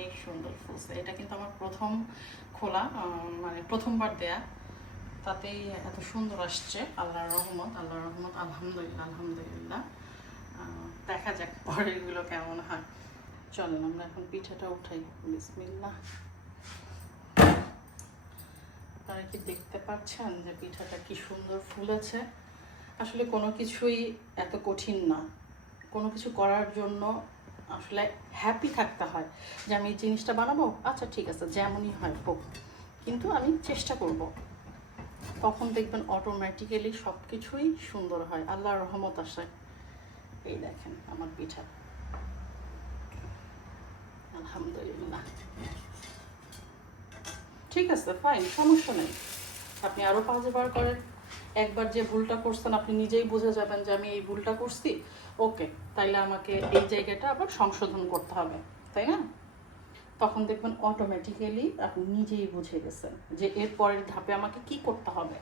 অনেক সুন্দর ফুলছে। এটা কিন্তু আমার প্রথম খোলা, মানে প্রথমবার দেয়া, তাতেই এত সুন্দর আসছে। আল্লাহর রহমত, আল্লাহর রহমত, আলহামদুলিল্লাহ আলহামদুলিল্লাহ। দেখা যাক পরেরগুলো কেমন হয়। চলেন আমরা এখন পিঠাটা উঠাই। বিসমিল্লাহ। আপনারা কি দেখতে পাচ্ছেন যে পিঠাটা কি সুন্দর ফুলেছে? আসলে কোনো কিছুই এত কঠিন না। কোনো কিছু করার জন্য আসলে হ্যাপি থাকতে হয় যে আমি এই জিনিসটা বানাবো, আচ্ছা ঠিক আছে যেমনই হয় হোক, কিন্তু আমি চেষ্টা করব। তখন দেখবেন অটোমেটিক্যালি সব কিছুই সুন্দর হয়, আল্লাহর রহমত আসে। এই দেখেন আমার পিঠা, আলহামদুলিল্লাহ। ঠিক আছে, ফাইন, সমস্যা নেই। আপনি আরও 5বার করেন। একবার যে ভুলটা করছেন আপনি নিজেই বুঝে যাবেন যে আমি এই ভুলটা করছি, ওকে, তাইলে আমাকে এই জায়গাটা আবার সংশোধন করতে হবে, তাই না? তখন দেখবেন অটোমেটিক্যালি আপনি নিজেই বুঝে গেছেন যে এর পরের ধাপে আমাকে কি করতে হবে।